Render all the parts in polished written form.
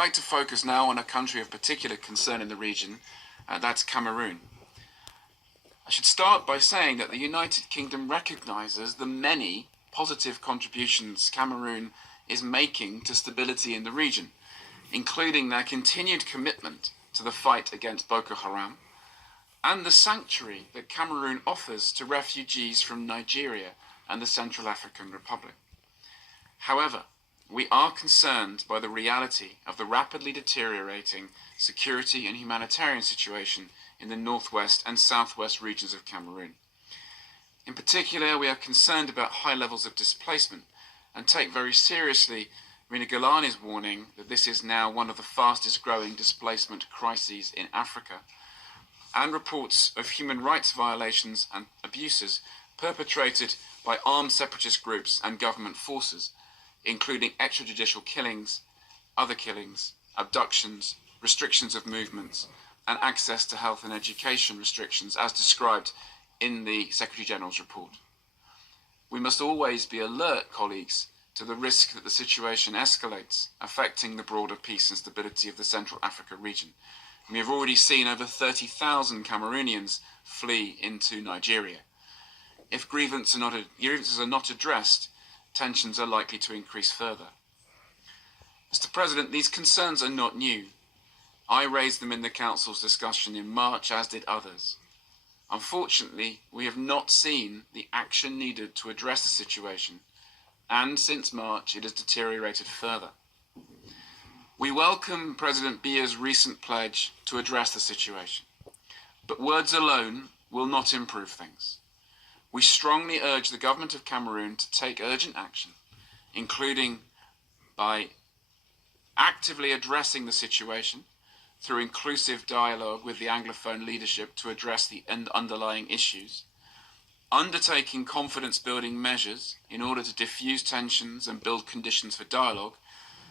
I'd like to focus now on a country of particular concern in the region, that's Cameroon. I should start by saying that the United Kingdom recognises the many positive contributions Cameroon is making to stability in the region, including their continued commitment to the fight against Boko Haram, and the sanctuary that Cameroon offers to refugees from Nigeria and the Central African Republic. However, we are concerned by the reality of the rapidly deteriorating security and humanitarian situation in the northwest and southwest regions of Cameroon. In particular, we are concerned about high levels of displacement and take very seriously Rina Galani's warning that this is now one of the fastest growing displacement crises in Africa, and reports of human rights violations and abuses perpetrated by armed separatist groups and government forces, including extrajudicial killings, other killings, abductions, restrictions of movements, and access to health and education restrictions as described in the Secretary-General's report. We must always be alert, colleagues, to the risk that the situation escalates, affecting the broader peace and stability of the Central Africa region. We have already seen over 30,000 Cameroonians flee into Nigeria. If grievances are not addressed, tensions are likely to increase further. Mr. President, these concerns are not new. I raised them in the Council's discussion in March, as did others. Unfortunately, we have not seen the action needed to address the situation, and since March it has deteriorated further. We welcome President Biya's recent pledge to address the situation, but words alone will not improve things. We strongly urge the government of Cameroon to take urgent action, including by actively addressing the situation through inclusive dialogue with the Anglophone leadership to address the underlying issues, undertaking confidence-building measures in order to diffuse tensions and build conditions for dialogue.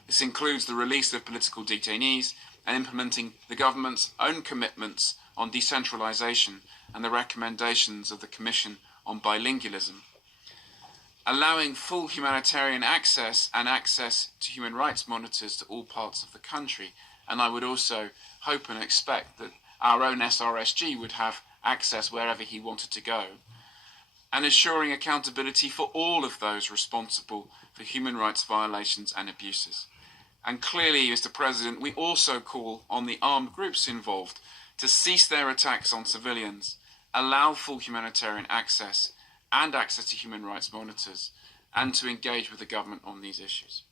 This includes the release of political detainees and implementing the government's own commitments on decentralisation and the recommendations of the Commission on bilingualism, allowing full humanitarian access and access to human rights monitors to all parts of the country. And I would also hope and expect that our own SRSG would have access wherever he wanted to go, and ensuring accountability for all of those responsible for human rights violations and abuses. And clearly, Mr. President, we also call on the armed groups involved to cease their attacks on civilians, allow full humanitarian access and access to human rights monitors, and to engage with the government on these issues.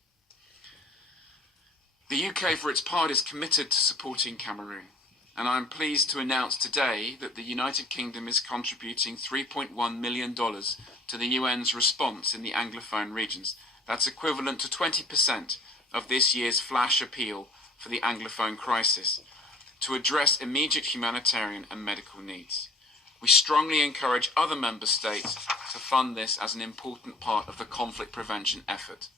The UK, for its part, is committed to supporting Cameroon, and I am pleased to announce today that the United Kingdom is contributing $3.1 million to the UN's response in the Anglophone regions. That's equivalent to 20% of this year's flash appeal for the Anglophone crisis, to address immediate humanitarian and medical needs. We strongly encourage other member states to fund this as an important part of the conflict prevention effort.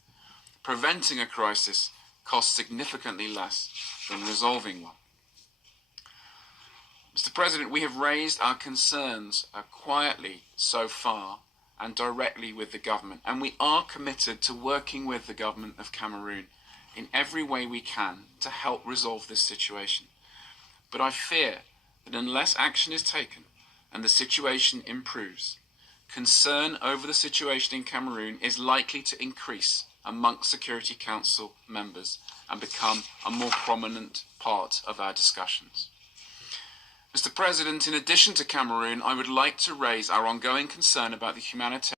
Preventing a crisis costs significantly less than resolving one. Mr. President, we have raised our concerns quietly so far and directly with the government, and we are committed to working with the government of Cameroon in every way we can to help resolve this situation. But I fear that unless action is taken and the situation improves, concern over the situation in Cameroon is likely to increase amongst Security Council members and become a more prominent part of our discussions. Mr. President, in addition to Cameroon, I would like to raise our ongoing concern about the humanitarian